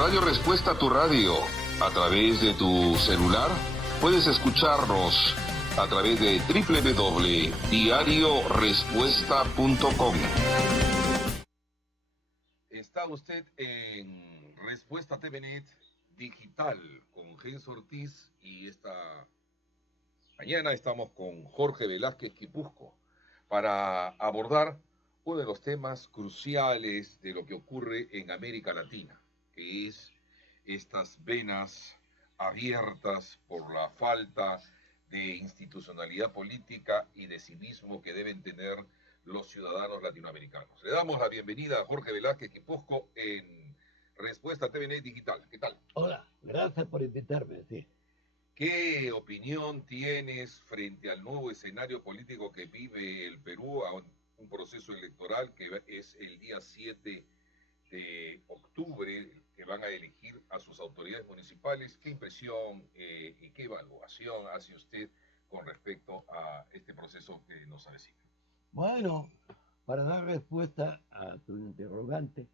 Radio Respuesta a tu radio, a través de tu celular, puedes escucharnos a través de www.diariorespuesta.com. Está usted en Respuesta TVNet Digital con Gens Ortiz y esta mañana estamos con Jorge Velázquez Quipusco para abordar uno de los temas cruciales de lo que ocurre en América Latina, que es estas venas abiertas por la falta de institucionalidad política y de civismo que deben tener los ciudadanos latinoamericanos. Le damos la bienvenida a Jorge Velázquez Quipusco en Respuesta TVNet Digital. ¿Qué tal? Hola, gracias por invitarme. Sí. ¿Qué opinión tienes frente al nuevo escenario político que vive el Perú, a un proceso electoral que es el día 7 de octubre, que van a elegir a sus autoridades municipales? ¿Qué impresión y qué evaluación hace usted con respecto a este proceso que nos avecina? Bueno, para dar respuesta a tu interrogante,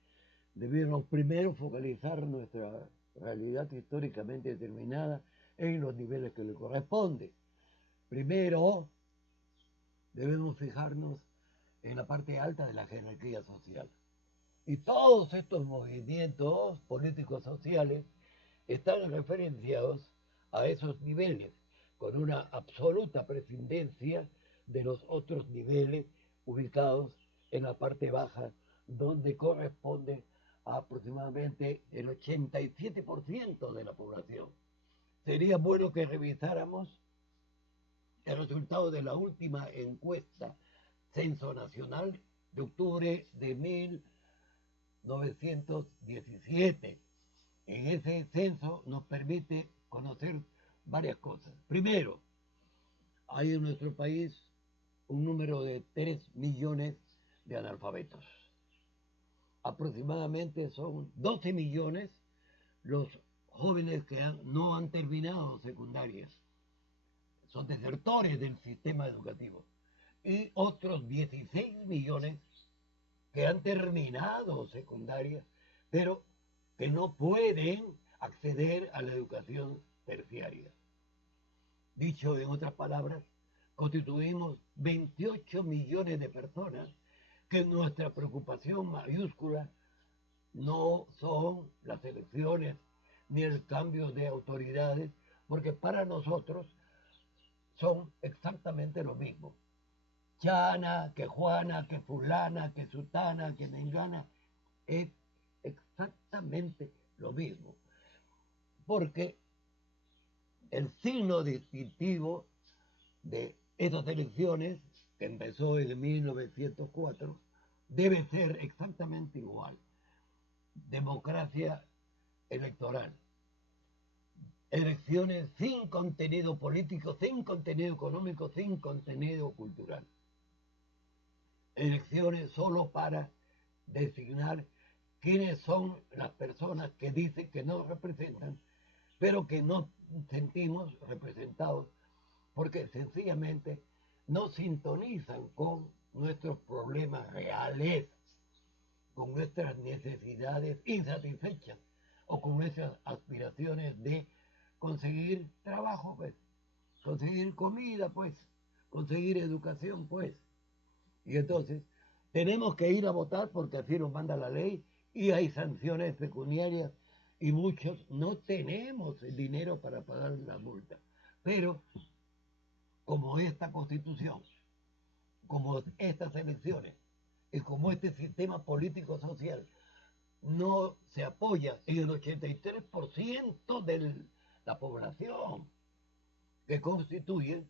debemos primero focalizar nuestra realidad históricamente determinada en los niveles que le corresponde. Primero, debemos fijarnos en la parte alta de la jerarquía social. Y todos estos movimientos políticos sociales están referenciados a esos niveles, con una absoluta prescindencia de los otros niveles ubicados en la parte baja, donde corresponde a aproximadamente el 87% de la población. Sería bueno que revisáramos el resultado de la última encuesta Censo Nacional de octubre de 1917. En ese censo nos permite conocer varias cosas. Primero, hay en nuestro país un número de 3 millones de analfabetos. Aproximadamente son 12 millones los jóvenes que no han terminado secundarias. Son desertores del sistema educativo. Y otros 16 millones que han terminado secundaria, pero que no pueden acceder a la educación terciaria. Dicho en otras palabras, constituimos 28 millones de personas que nuestra preocupación mayúscula no son las elecciones ni el cambio de autoridades, porque para nosotros son exactamente lo mismo. Chana, que Juana, que fulana, que sutana, que mengana, es exactamente lo mismo. Porque el signo distintivo de estas elecciones, que empezó en 1904, debe ser exactamente igual. Democracia electoral. Elecciones sin contenido político, sin contenido económico, sin contenido cultural. Elecciones solo para designar quiénes son las personas que dicen que nos representan, pero que no sentimos representados porque sencillamente no sintonizan con nuestros problemas reales, con nuestras necesidades insatisfechas o con nuestras aspiraciones de conseguir trabajo, pues, conseguir comida, pues, conseguir educación, pues. Y entonces tenemos que ir a votar porque así nos manda la ley y hay sanciones pecuniarias y muchos no tenemos el dinero para pagar la multa. Pero como esta constitución, como estas elecciones y como este sistema político social no se apoya en el 83% de la población que constituyen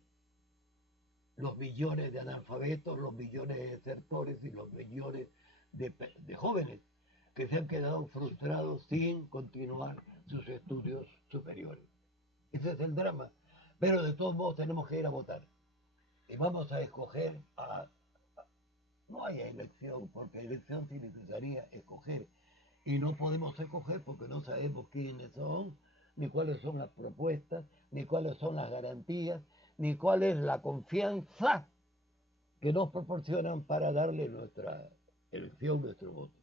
los millones de analfabetos, los millones de desertores y los millones de jóvenes que se han quedado frustrados sin continuar sus estudios superiores. Ese es el drama. Pero de todos modos tenemos que ir a votar. Y vamos a escoger no hay elección, porque elección significaría escoger. Y no podemos escoger porque no sabemos quiénes son, ni cuáles son las propuestas, ni cuáles son las garantías, ni cuál es la confianza que nos proporcionan para darle nuestra elección, nuestro voto.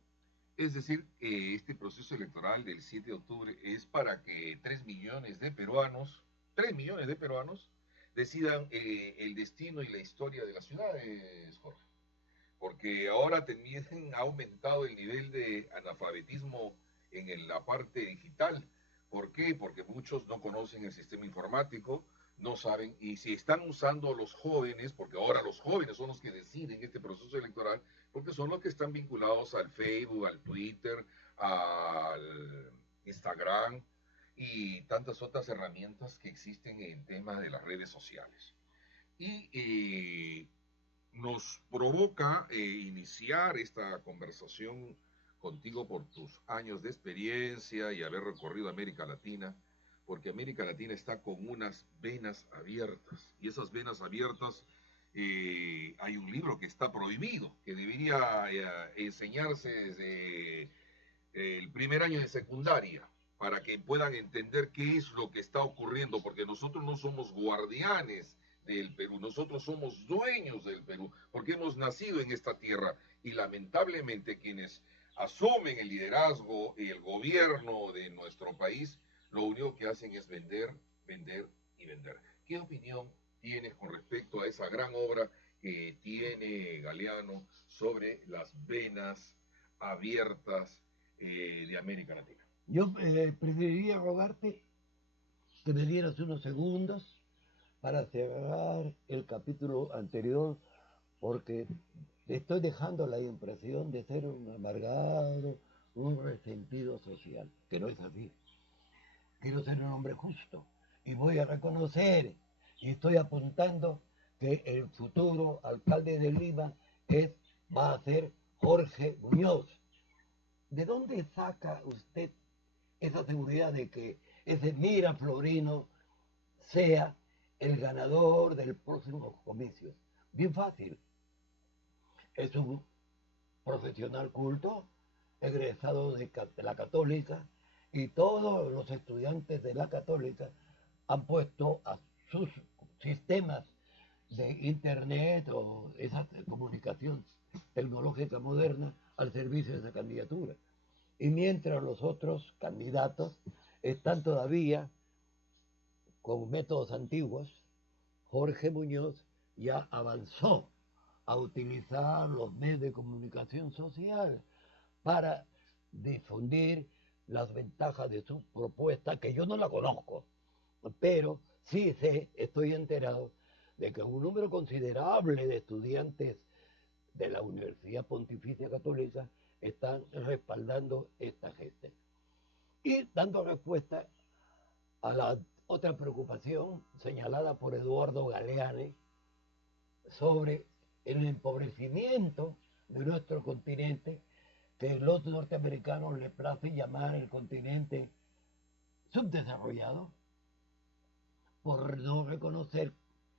Es decir, este proceso electoral del 7 de octubre es para que 3 millones de peruanos, 3 millones de peruanos, decidan el destino y la historia de las ciudades, Jorge. Porque ahora también ha aumentado el nivel de analfabetismo en la parte digital. ¿Por qué? Porque muchos no conocen el sistema informático, no saben, y si están usando los jóvenes, porque ahora los jóvenes son los que deciden este proceso electoral, porque son los que están vinculados al Facebook, al Twitter, al Instagram y tantas otras herramientas que existen en temas de las redes sociales. Y nos provoca iniciar esta conversación contigo por tus años de experiencia y haber recorrido América Latina, porque América Latina está con unas venas abiertas y esas venas abiertas, hay un libro que está prohibido, que debería enseñarse desde el primer año de secundaria para que puedan entender qué es lo que está ocurriendo, porque nosotros no somos guardianes del Perú, nosotros somos dueños del Perú, porque hemos nacido en esta tierra y lamentablemente quienes asumen el liderazgo y el gobierno de nuestro país, lo único que hacen es vender, vender y vender. ¿Qué opinión tienes con respecto a esa gran obra que tiene Galeano sobre las venas abiertas de América Latina? Yo preferiría rogarte que me dieras unos segundos para cerrar el capítulo anterior, porque estoy dejando la impresión de ser un amargado, un resentido social, que no es así. Quiero ser un hombre justo y voy a reconocer y estoy apuntando que el futuro alcalde de Lima va a ser Jorge Muñoz. ¿De dónde saca usted esa seguridad de que ese Miraflorino sea el ganador del próximo comicios? Bien fácil. Es un profesional culto, egresado de la Católica, y todos los estudiantes de la Católica han puesto a sus sistemas de internet o esa comunicación tecnológica moderna al servicio de esa candidatura. Y mientras los otros candidatos están todavía con métodos antiguos, Jorge Muñoz ya avanzó a utilizar los medios de comunicación social para difundir las ventajas de su propuesta, que yo no la conozco, pero sí sé, estoy enterado de que un número considerable de estudiantes de la Universidad Pontificia Católica están respaldando esta gesta. Y dando respuesta a la otra preocupación señalada por Eduardo Galeani sobre el empobrecimiento de nuestro continente, que los norteamericanos le place llamar el continente subdesarrollado, por no reconocer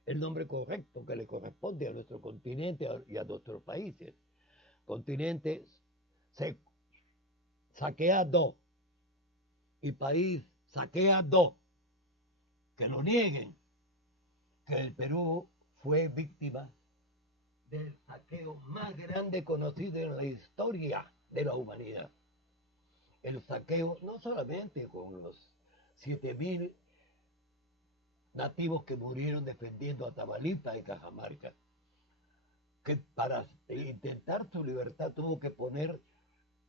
el nombre correcto que le corresponde a nuestro continente y a nuestros países. Continente saqueado y país saqueado. Que lo nieguen, que el Perú fue víctima del saqueo más grande conocido en la historia de la humanidad. El saqueo no solamente con los 7.000 nativos que murieron defendiendo a Tamaulipas y Cajamarca, que para intentar su libertad tuvo que poner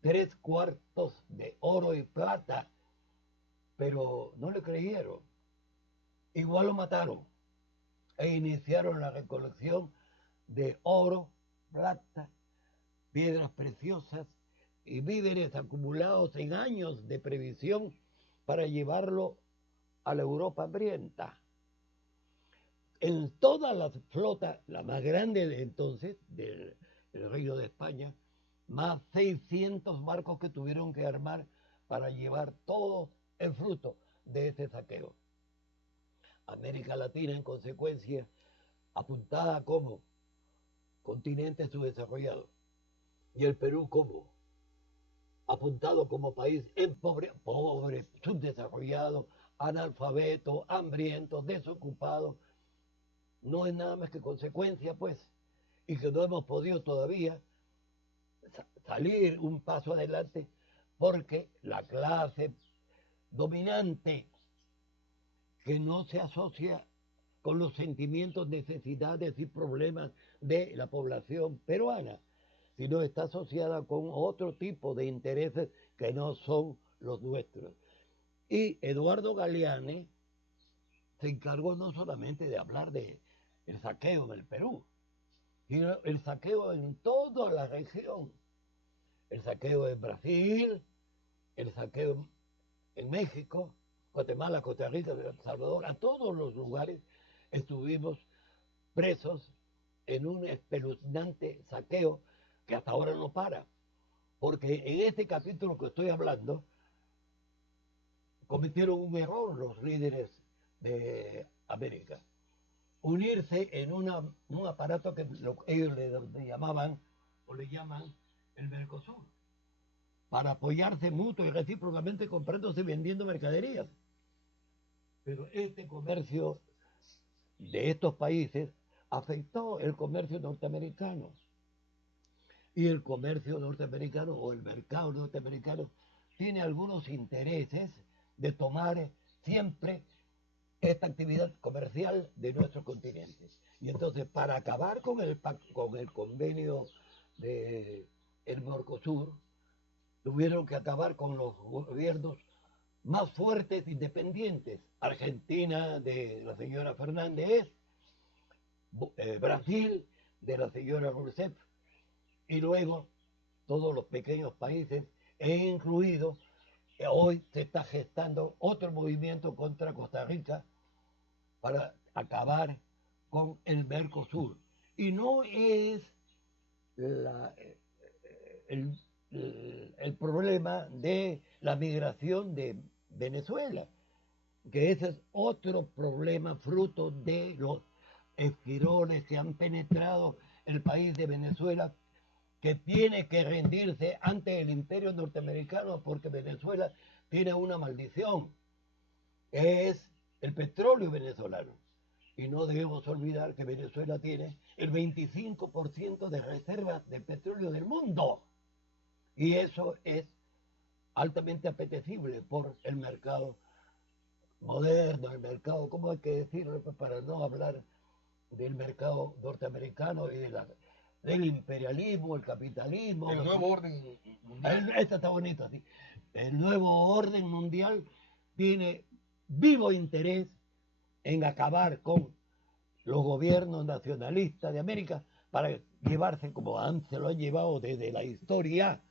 3/4 de oro y plata, pero no le creyeron. Igual lo mataron e iniciaron la recolección de oro, plata, piedras preciosas y víveres acumulados en años de previsión para llevarlo a la Europa hambrienta. En toda la flota, la más grande de entonces, del Reino de España, más 600 barcos que tuvieron que armar para llevar todo el fruto de ese saqueo. América Latina, en consecuencia, apuntada como continente subdesarrollado, y el Perú como apuntado como país pobre, subdesarrollado, analfabeto, hambriento, desocupado, no es nada más que consecuencia, pues, y que no hemos podido todavía salir un paso adelante porque la clase dominante que no se asocia con los sentimientos, necesidades y problemas de la población peruana, sino está asociada con otro tipo de intereses que no son los nuestros. Y Eduardo Galeani se encargó no solamente de hablar de el saqueo en el Perú, sino el saqueo en toda la región. El saqueo en Brasil, el saqueo en México, Guatemala, Costa Rica, El Salvador, a todos los lugares estuvimos presos en un espeluznante saqueo que hasta ahora no para. Porque en este capítulo que estoy hablando, cometieron un error los líderes de América. Unirse en un aparato que ellos le llamaban o le llaman el Mercosur, para apoyarse mutuo y recíprocamente comprándose y vendiendo mercaderías. Pero este comercio de estos países afectó el comercio norteamericano. Y el comercio norteamericano o el mercado norteamericano tiene algunos intereses de tomar siempre esta actividad comercial de nuestro continente. Y entonces, para acabar con el convenio del Mercosur, tuvieron que acabar con los gobiernos más fuertes independientes. Argentina de la señora Fernández, Brasil de la señora Rousseff, y luego todos los pequeños países, e incluido, hoy se está gestando otro movimiento contra Costa Rica para acabar con el Mercosur. Y no es el problema de la migración de Venezuela, que ese es otro problema fruto de los esquirones que han penetrado el país de Venezuela, que tiene que rendirse ante el imperio norteamericano porque Venezuela tiene una maldición, es el petróleo venezolano. Y no debemos olvidar que Venezuela tiene el 25% de reservas de petróleo del mundo. Y eso es altamente apetecible por el mercado moderno, el mercado, ¿cómo hay que decirlo? Para no hablar del mercado norteamericano y del imperialismo, el capitalismo. El nuevo orden mundial. Esta está bonito, así. El nuevo orden mundial tiene vivo interés en acabar con los gobiernos nacionalistas de América para llevarse, como se lo han llevado desde la historia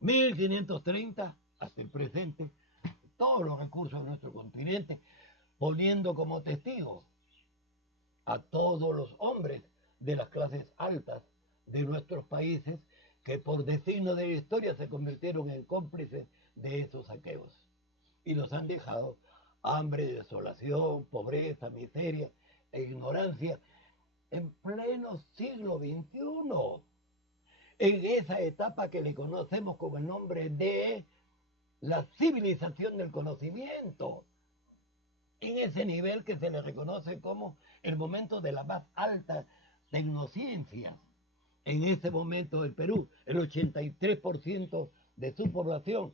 1530 hasta el presente, todos los recursos de nuestro continente, poniendo como testigos a todos los hombres de las clases altas de nuestros países que por destino de la historia se convirtieron en cómplices de esos saqueos y los han dejado hambre, desolación, pobreza, miseria e ignorancia en pleno siglo XXI, en esa etapa que le conocemos con el nombre de la civilización del conocimiento, en ese nivel que se le reconoce como el momento de la más alta tecnociencia. En ese momento el Perú, el 83% de su población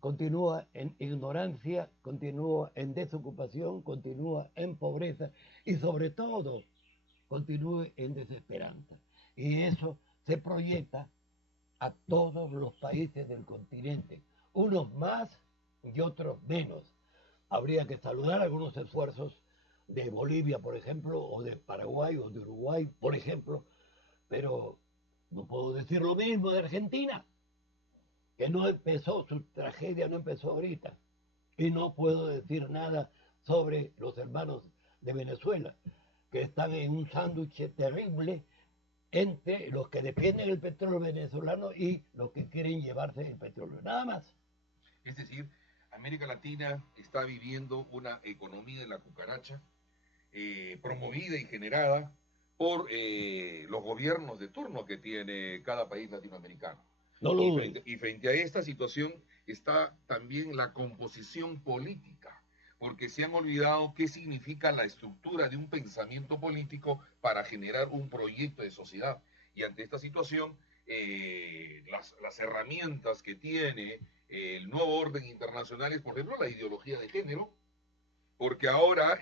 continúa en ignorancia, continúa en desocupación, continúa en pobreza y sobre todo continúa en desesperanza. Y eso se proyecta a todos los países del continente, unos más y otros menos. Habría que saludar algunos esfuerzos de Bolivia, por ejemplo, o de Paraguay o de Uruguay, por ejemplo, pero no puedo decir lo mismo de Argentina, que no empezó, su tragedia no empezó ahorita. Y no puedo decir nada sobre los hermanos de Venezuela, que están en un sándwich terrible entre los que defienden el petróleo venezolano y los que quieren llevarse el petróleo. Nada más. Es decir, América Latina está viviendo una economía de la cucaracha, promovida y generada por los gobiernos de turno que tiene cada país latinoamericano. No lo dudes. Y frente a esta situación está también la composición política, porque se han olvidado qué significa la estructura de un pensamiento político para generar un proyecto de sociedad. Y ante esta situación las herramientas que tiene el nuevo orden internacional es, por ejemplo, la ideología de género, porque ahora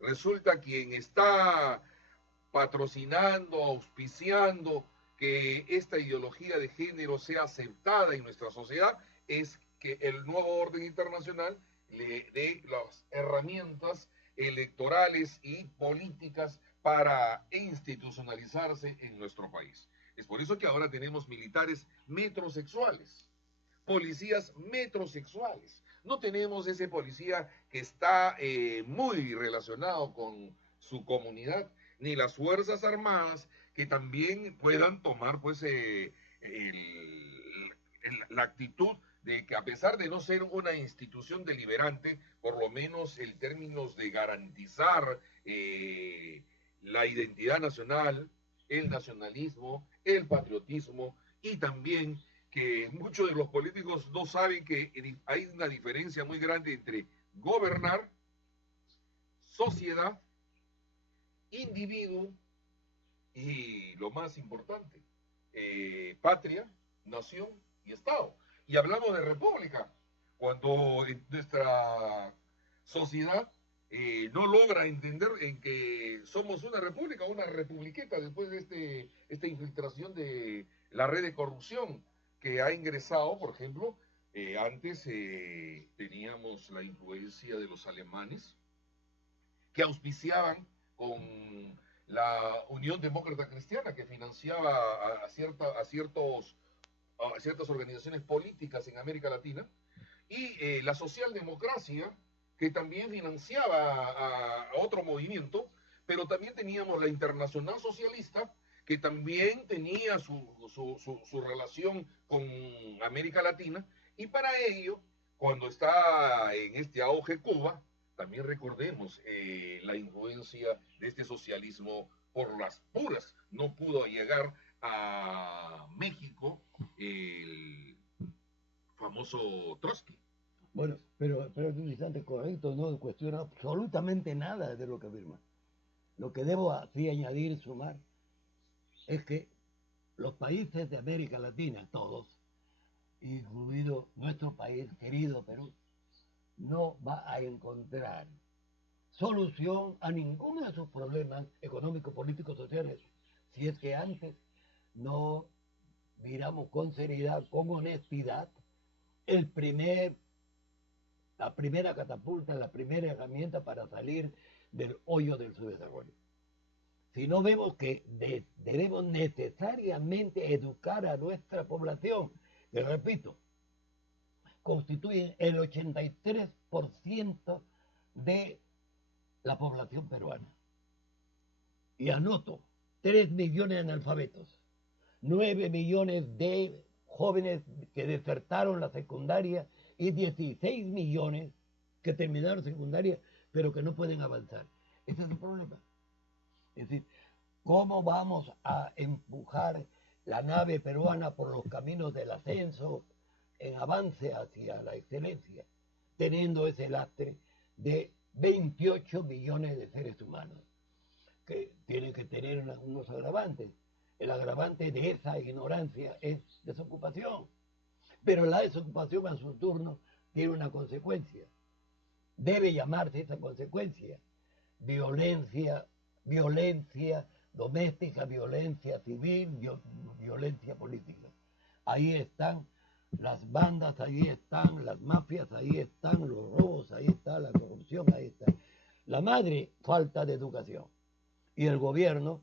resulta quien está patrocinando, auspiciando que esta ideología de género sea aceptada en nuestra sociedad es que el nuevo orden internacional le dé las herramientas electorales y políticas para institucionalizarse en nuestro país. Es por eso que ahora tenemos militares metrosexuales, policías metrosexuales. No tenemos ese policía que está muy relacionado con su comunidad, ni las Fuerzas Armadas que también puedan tomar pues la actitud de que a pesar de no ser una institución deliberante, por lo menos en términos de garantizar la identidad nacional, el nacionalismo, el patriotismo y también que muchos de los políticos no saben que hay una diferencia muy grande entre gobernar, sociedad, individuo y lo más importante, patria, nación y Estado. Y hablamos de república, cuando nuestra sociedad no logra entender en que somos una república, una republiqueta, después de esta infiltración de la red de corrupción que ha ingresado, por ejemplo, antes teníamos la influencia de los alemanes que auspiciaban con la Unión Demócrata Cristiana, que financiaba a ciertas organizaciones políticas en América Latina, y la socialdemocracia, que también financiaba a otro movimiento, pero también teníamos la Internacional Socialista, que también tenía su relación con América Latina, y para ello, cuando está en este auge Cuba, también recordemos la influencia de este socialismo por las puras. No pudo llegar a México el famoso Trotsky. Bueno, pero es un instante correcto, no cuestiona absolutamente nada de lo que afirma. Lo que debo así añadir, sumar, es que los países de América Latina, todos, incluido nuestro país querido Perú, no va a encontrar solución a ninguno de sus problemas económicos, políticos, sociales, si es que antes no miramos con seriedad, con honestidad, la primera catapulta, la primera herramienta para salir del hoyo del subdesarrollo. Si no vemos que debemos necesariamente educar a nuestra población, que repito, constituyen el 83% de la población peruana. Y anoto, 3 millones de analfabetos, 9 millones de jóvenes que desertaron la secundaria y 16 millones que terminaron secundaria pero que no pueden avanzar. Ese es el problema. Es decir, ¿cómo vamos a empujar la nave peruana por los caminos del ascenso en avance hacia la excelencia, teniendo ese lastre de 28 millones de seres humanos que tienen que tener unos agravantes? El agravante de esa ignorancia es desocupación, pero la desocupación a su turno tiene una consecuencia. Debe llamarse esa consecuencia violencia doméstica, violencia civil, violencia política. Ahí están las bandas, ahí están las mafias, ahí están los robos, ahí está la corrupción, ahí está. La madre, falta de educación. Y el gobierno,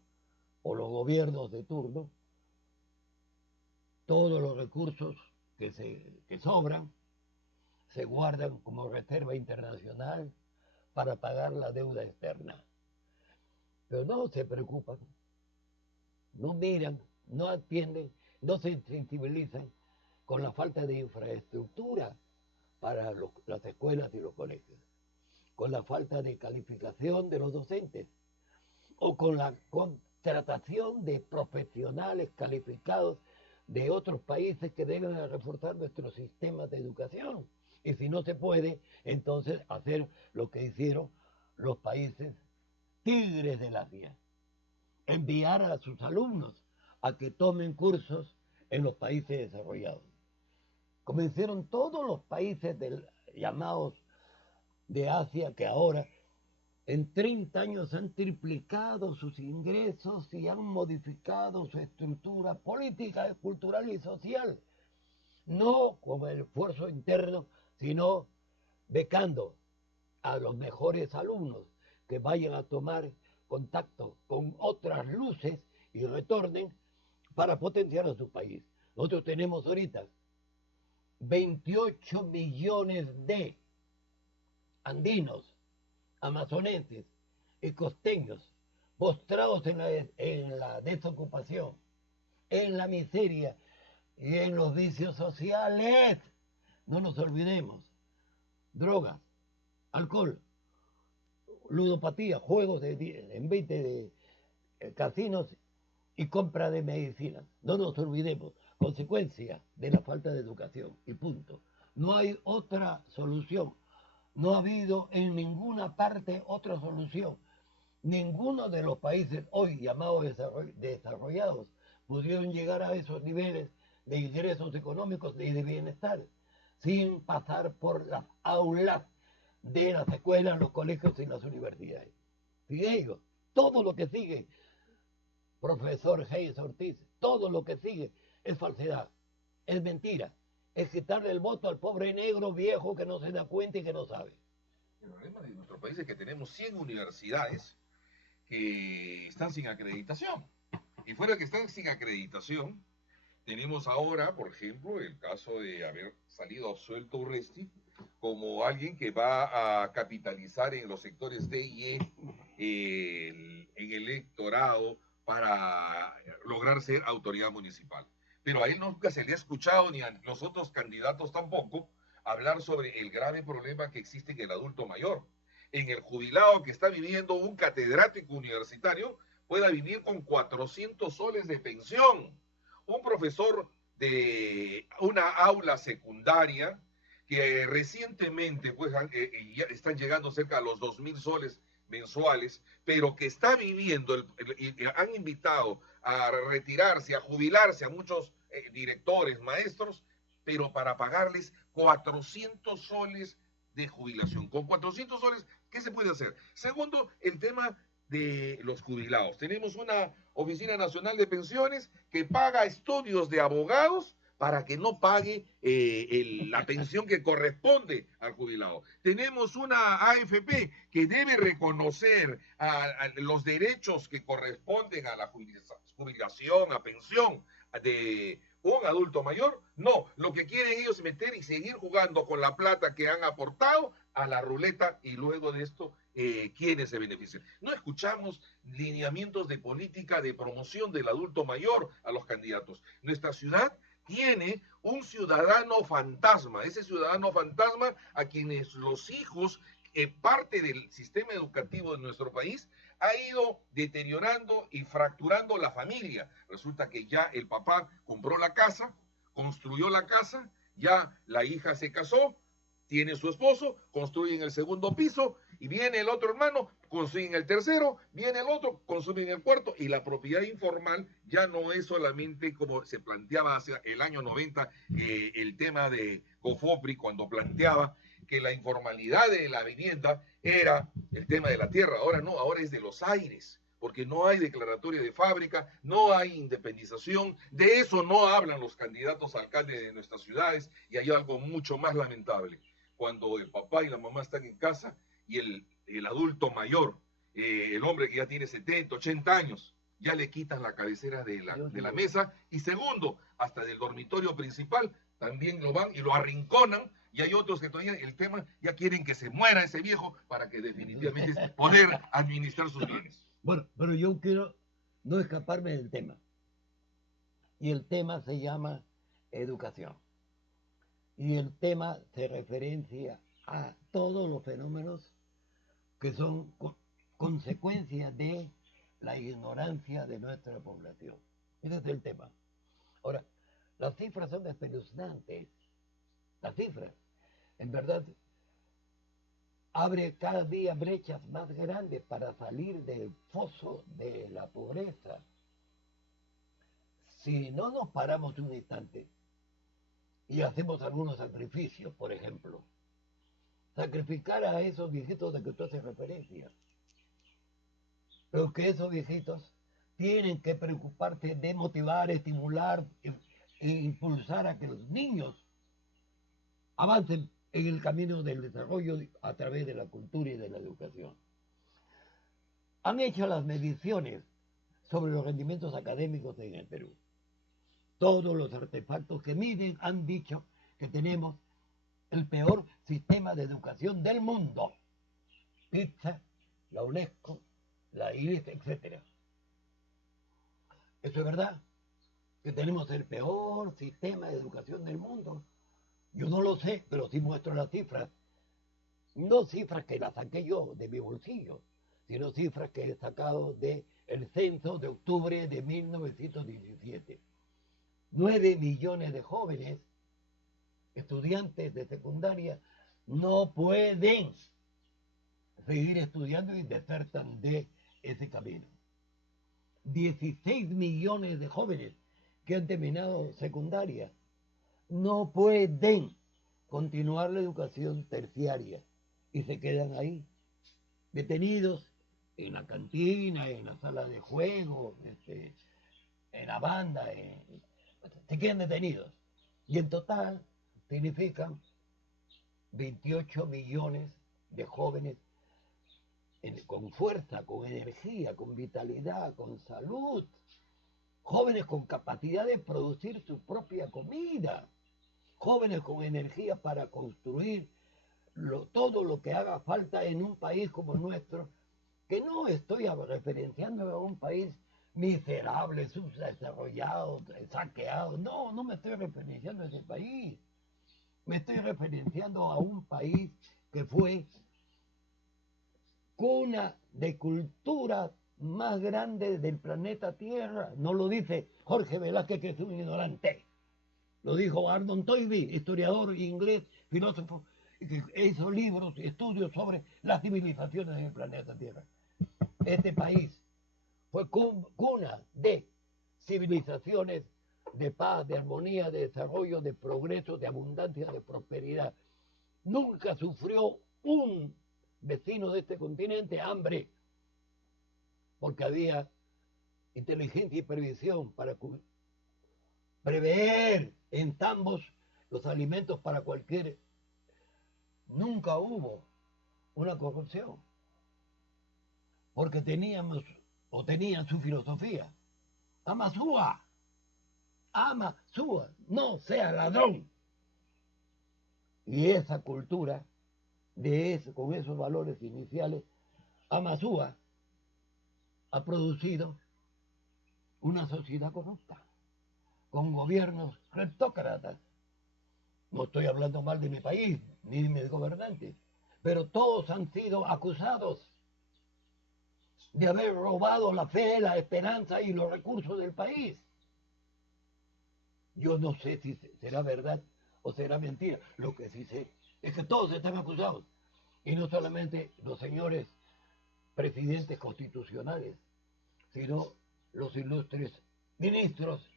o los gobiernos de turno, todos los recursos que sobran, se guardan como reserva internacional para pagar la deuda externa. Pero no se preocupan, no miran, no atienden, no se sensibilizan con la falta de infraestructura para las escuelas y los colegios, con la falta de calificación de los docentes, o con la contratación de profesionales calificados de otros países que deben reforzar nuestros sistemas de educación. Y si no se puede, entonces hacer lo que hicieron los países tigres del Asia, enviar a sus alumnos a que tomen cursos en los países desarrollados. Como hicieron todos los países llamados de Asia, que ahora en 30 años han triplicado sus ingresos y han modificado su estructura política, cultural y social. No con el esfuerzo interno, sino becando a los mejores alumnos que vayan a tomar contacto con otras luces y retornen para potenciar a su país. Nosotros tenemos ahorita 28 millones de andinos, amazonenses y costeños postrados en la desocupación, en la miseria y en los vicios sociales. No nos olvidemos. Drogas, alcohol, ludopatía, juegos en 20 de casinos y compra de medicinas. No nos olvidemos. Consecuencia de la falta de educación. Y punto. No hay otra solución. No ha habido en ninguna parte otra solución. Ninguno de los países hoy llamados desarrollados pudieron llegar a esos niveles de ingresos económicos y de bienestar sin pasar por las aulas de las escuelas, los colegios y las universidades. Y digo, todo lo que sigue, profesor Hayes Ortiz, todo lo que sigue es falsedad, es mentira, es quitarle el voto al pobre negro viejo que no se da cuenta y que no sabe. El problema de nuestro país es que tenemos 100 universidades que están sin acreditación. Y fuera que están sin acreditación, tenemos ahora, por ejemplo, el caso de haber salido absuelto Urresti como alguien que va a capitalizar en los sectores D y E en el electorado para lograr ser autoridad municipal. Pero a él nunca se le ha escuchado, ni a los otros candidatos tampoco, hablar sobre el grave problema que existe en el adulto mayor. En el jubilado que está viviendo un catedrático universitario pueda vivir con 400 soles de pensión. Un profesor de una aula secundaria que recientemente pues, ya están llegando cerca a los 2.000 soles mensuales, pero que está viviendo, han invitado a retirarse, a jubilarse a muchos directores, maestros, pero para pagarles 400 soles de jubilación. Con 400 soles, ¿qué se puede hacer? Segundo, el tema de los jubilados. Tenemos una Oficina Nacional de Pensiones que paga estudios de abogados para que no pague la pensión que corresponde al jubilado. Tenemos una AFP que debe reconocer a los derechos que corresponden a la jubilación, a pensión de un adulto mayor. No, lo que quieren ellos es meter y seguir jugando con la plata que han aportado a la ruleta y luego de esto, ¿quiénes se benefician? No escuchamos lineamientos de política de promoción del adulto mayor a los candidatos. Nuestra ciudad tiene un ciudadano fantasma, ese ciudadano fantasma a quienes los hijos, parte del sistema educativo de nuestro país, ha ido deteriorando y fracturando la familia. Resulta que ya el papá compró la casa, construyó la casa, ya la hija se casó, tiene su esposo, construyen el segundo piso y viene el otro hermano, construyen el tercero, viene el otro, construyen el cuarto y la propiedad informal ya no es solamente como se planteaba hacia el año 90 el tema de Cofopri cuando planteaba que la informalidad de la vivienda era el tema de la tierra, ahora no, ahora es de los aires, porque no hay declaratoria de fábrica, no hay independización, de eso no hablan los candidatos a alcalde de nuestras ciudades y hay algo mucho más lamentable cuando el papá y la mamá están en casa y el adulto mayor, el hombre que ya tiene 70, 80 años, ya le quitan la cabecera de la mesa. Y segundo, hasta del dormitorio principal, también lo van y lo arrinconan. Y hay otros que todavía el tema ya quieren que se muera ese viejo para que definitivamente poder administrar sus bienes. Bueno, pero yo quiero no escaparme del tema. Y el tema se llama educación. Y el tema se referencia a todos los fenómenos que son consecuencia de la ignorancia de nuestra población. Ese es el tema. Ahora, las cifras son espeluznantes. Las cifras, en verdad, abre cada día brechas más grandes para salir del foso de la pobreza. si no nos paramos un instante y hacemos algunos sacrificios, por ejemplo, sacrificar a esos viejitos de que tú haces referencia, pero que esos viejitos tienen que preocuparse de motivar, estimular e impulsar a que los niños avancen en el camino del desarrollo a través de la cultura y de la educación. Han hecho las mediciones sobre los rendimientos académicos en el Perú. Todos los artefactos que miden han dicho que tenemos el peor sistema de educación del mundo. PISA, la UNESCO, la IES, etc. ¿Eso es verdad? ¿Que tenemos el peor sistema de educación del mundo? Yo no lo sé, pero sí muestro las cifras. No cifras que las saqué yo de mi bolsillo, sino cifras que he sacado del censo de octubre de 1917. 9 millones de jóvenes, estudiantes de secundaria, no pueden seguir estudiando y desertan de ese camino. 16 millones de jóvenes que han terminado secundaria no pueden continuar la educación terciaria y se quedan ahí, detenidos en la cantina, en la sala de juego, en la banda, se quedan detenidos. Y en total significan 28 millones de jóvenes con fuerza, con energía, con vitalidad, con salud, jóvenes con capacidad de producir su propia comida, jóvenes con energía para construir todo lo que haga falta en un país como el nuestro, que no estoy referenciando a un país miserable, subdesarrollado, saqueado, no me estoy referenciando a ese país, me estoy referenciando a un país que fue cuna de cultura más grande del planeta Tierra. No lo dice Jorge Velázquez, que es un ignorante. Lo dijo Arnold Toynbee, historiador inglés, filósofo, que hizo libros y estudios sobre las civilizaciones en el planeta Tierra. Este país fue cuna de civilizaciones de paz, de armonía, de desarrollo, de progreso, de abundancia, de prosperidad. Nunca sufrió un vecino de este continente hambre, porque había inteligencia y previsión para prever en tambos los alimentos para cualquier. Nunca hubo una corrupción, porque tenían su filosofía. Ama súa, no sea ladrón. Y esa cultura, con esos valores iniciales, Amasúa ha producido una sociedad corrupta, con gobiernos reptócratas. No estoy hablando mal de mi país, ni de mis gobernantes, pero todos han sido acusados de haber robado la fe, la esperanza y los recursos del país. Yo no sé si será verdad o será mentira. Lo que sí sé es que todos están acusados. Y no solamente los señores presidentes constitucionales, sino los ilustres ministros,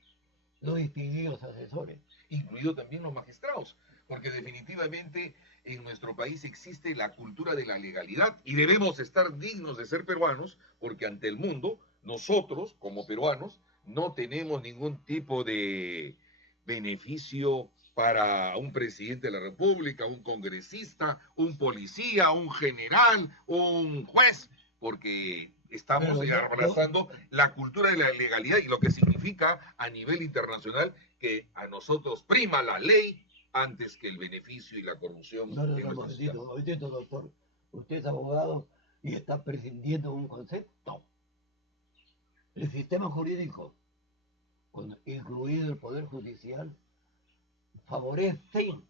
los distinguidos asesores. Incluidos también los magistrados, porque definitivamente en nuestro país existe la cultura de la legalidad y debemos estar dignos de ser peruanos, porque ante el mundo, nosotros como peruanos no tenemos ningún tipo de beneficio para un presidente de la República, un congresista, un policía, un general, un juez, porque estamos abrazando la cultura de la legalidad y lo que significa a nivel internacional que a nosotros prima la ley antes que el beneficio y la corrupción. No, momentito, doctor. Usted es abogado y está prescindiendo un concepto. El sistema jurídico, incluido el Poder Judicial, favorecen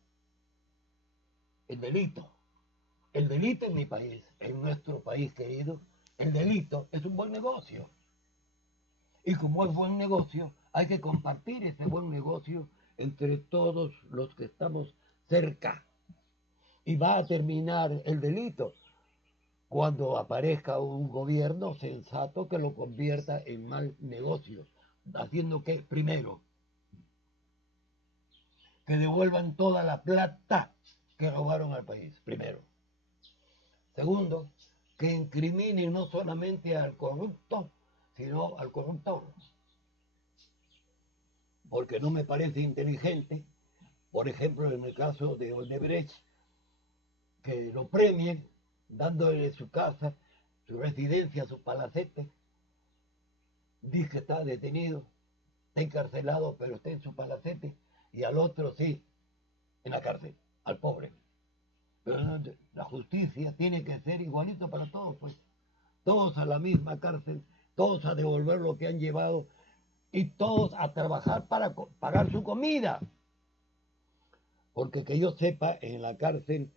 el delito. El delito en mi país, en nuestro país querido, el delito es un buen negocio. Y como es buen negocio, hay que compartir ese buen negocio entre todos los que estamos cerca. Y va a terminar el delito cuando aparezca un gobierno sensato que lo convierta en mal negocio, haciendo que, primero, que devuelvan toda la plata que robaron al país, primero. Segundo, que incriminen no solamente al corrupto, sino al corruptor. Porque no me parece inteligente, por ejemplo, en el caso de Odebrecht, que lo premien dándole su casa, su residencia, su palacete. Dice que está detenido, está encarcelado, pero está en su palacete, y al otro sí, en la cárcel, al pobre. Pero no, la justicia tiene que ser igualito para todos, pues. Todos a la misma cárcel, todos a devolver lo que han llevado y todos a trabajar para pagar su comida. Porque que yo sepa, en la cárcel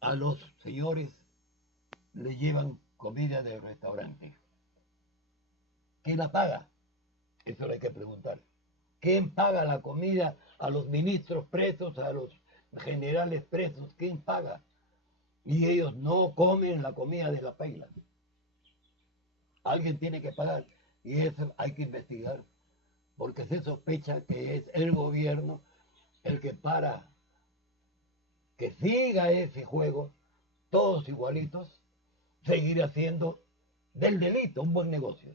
a los señores le llevan comida del restaurante. ¿Quién la paga? Eso hay que preguntar. ¿Quién paga la comida a los ministros presos, a los generales presos? ¿Quién paga? Y ellos no comen la comida de la paila. Alguien tiene que pagar y eso hay que investigar, porque se sospecha que es el gobierno el que para que siga ese juego, todos igualitos, seguir haciendo del delito un buen negocio.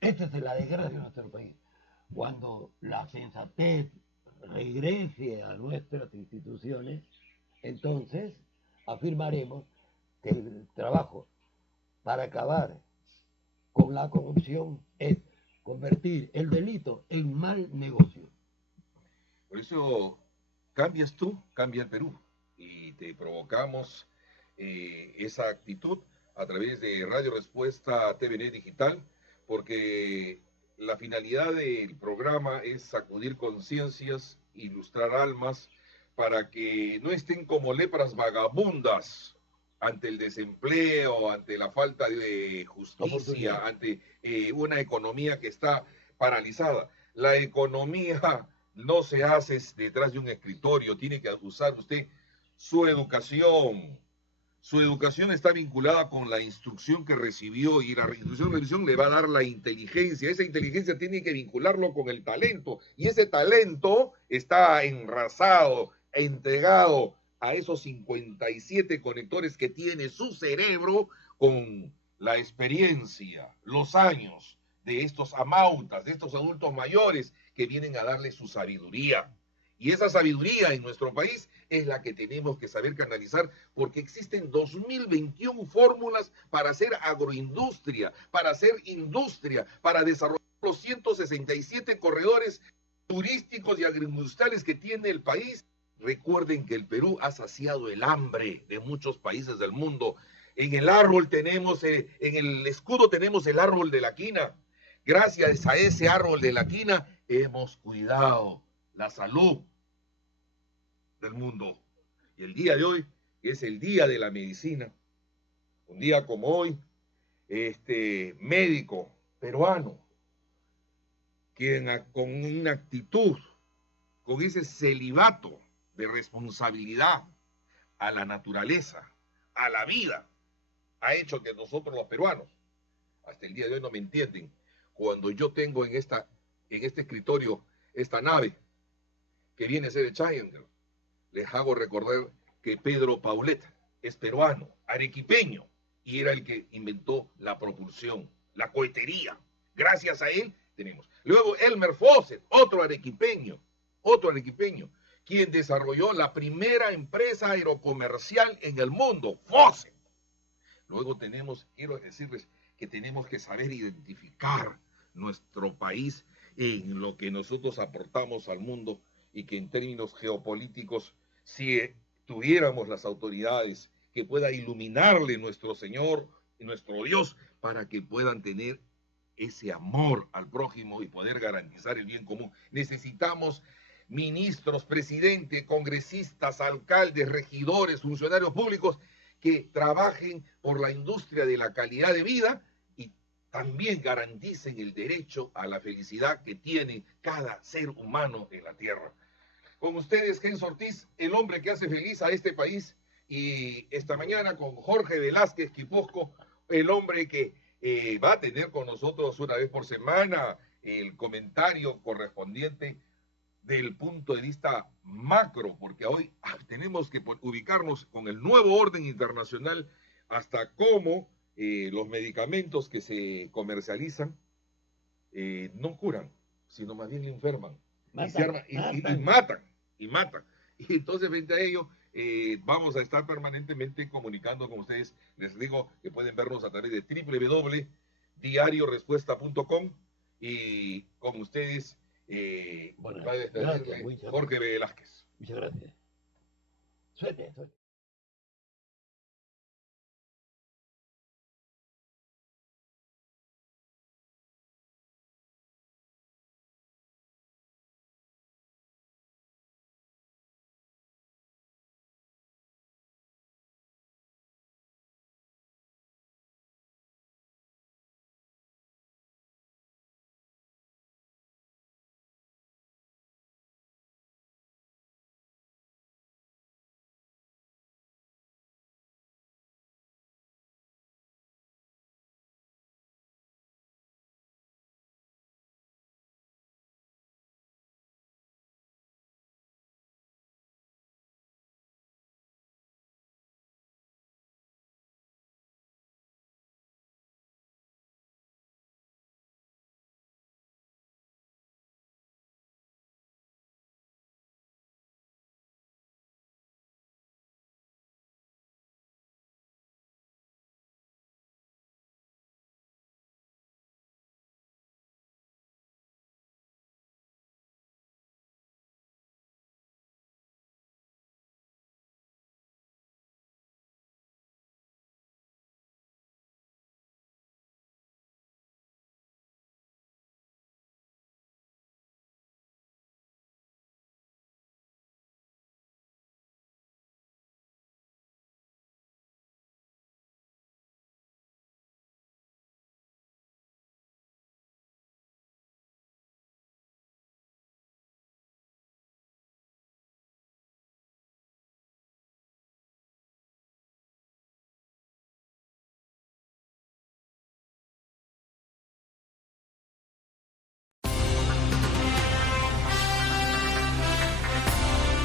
Esa es la desgracia de nuestro país. Cuando la sensatez regrese a nuestras instituciones, entonces afirmaremos que el trabajo para acabar con la corrupción es convertir el delito en mal negocio. Por eso cambias tú, cambia el Perú. Y te provocamos esa actitud a través de Radio Respuesta TVN Digital, porque la finalidad del programa es sacudir conciencias, ilustrar almas, para que no estén como lepras vagabundas ante el desempleo, ante la falta de justicia, ante una economía que está paralizada. La economía no se hace detrás de un escritorio, tiene que usar usted su educación. Su educación está vinculada con la instrucción que recibió y la instrucción le va a dar la inteligencia. Esa inteligencia tiene que vincularlo con el talento y ese talento está enrasado, entregado a esos 57 conectores que tiene su cerebro con la experiencia, los años de estos amautas, de estos adultos mayores que vienen a darle su sabiduría. Y esa sabiduría en nuestro país es la que tenemos que saber canalizar, porque existen 2021 fórmulas para hacer agroindustria, para hacer industria, para desarrollar los 167 corredores turísticos y agroindustriales que tiene el país. Recuerden que el Perú ha saciado el hambre de muchos países del mundo. En el árbol tenemos, en el escudo tenemos el árbol de la quina. Gracias a ese árbol de la quina hemos cuidado la salud del mundo. Y el día de hoy es el día de la medicina. Un día como hoy, médico peruano, quien con una actitud, con ese celibato de responsabilidad a la naturaleza, a la vida, ha hecho que nosotros los peruanos, hasta el día de hoy no me entienden, cuando yo tengo en este escritorio esta nave que viene a ser de Challenger, les hago recordar que Pedro Paulet es peruano, arequipeño, y era el que inventó la propulsión, la cohetería. Gracias a él tenemos. Luego Elmer Fawcett, otro arequipeño, quien desarrolló la primera empresa aerocomercial en el mundo, Fawcett. Luego quiero decirles que tenemos que saber identificar nuestro país en lo que nosotros aportamos al mundo y que en términos geopolíticos, si tuviéramos las autoridades que pueda iluminarle nuestro Señor y nuestro Dios para que puedan tener ese amor al prójimo y poder garantizar el bien común. Necesitamos ministros, presidentes, congresistas, alcaldes, regidores, funcionarios públicos que trabajen por la industria de la calidad de vida y también garanticen el derecho a la felicidad que tiene cada ser humano en la tierra. Con ustedes, Genso Ortiz, el hombre que hace feliz a este país, y esta mañana con Jorge Velázquez Quipusco, el hombre que va a tener con nosotros una vez por semana el comentario correspondiente del punto de vista macro, porque hoy tenemos que ubicarnos con el nuevo orden internacional hasta cómo los medicamentos que se comercializan no curan, sino más bien enferman y matan. Y entonces frente a ello vamos a estar permanentemente comunicando con ustedes. Les digo que pueden vernos a través de www.diariorespuesta.com y con ustedes Bueno, va a despedirle Jorge Velázquez. Muchas gracias. Suerte.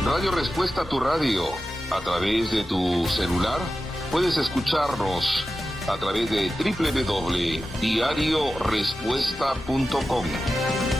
Radio Respuesta a tu radio. A través de tu celular puedes escucharnos a través de www.diariorespuesta.com.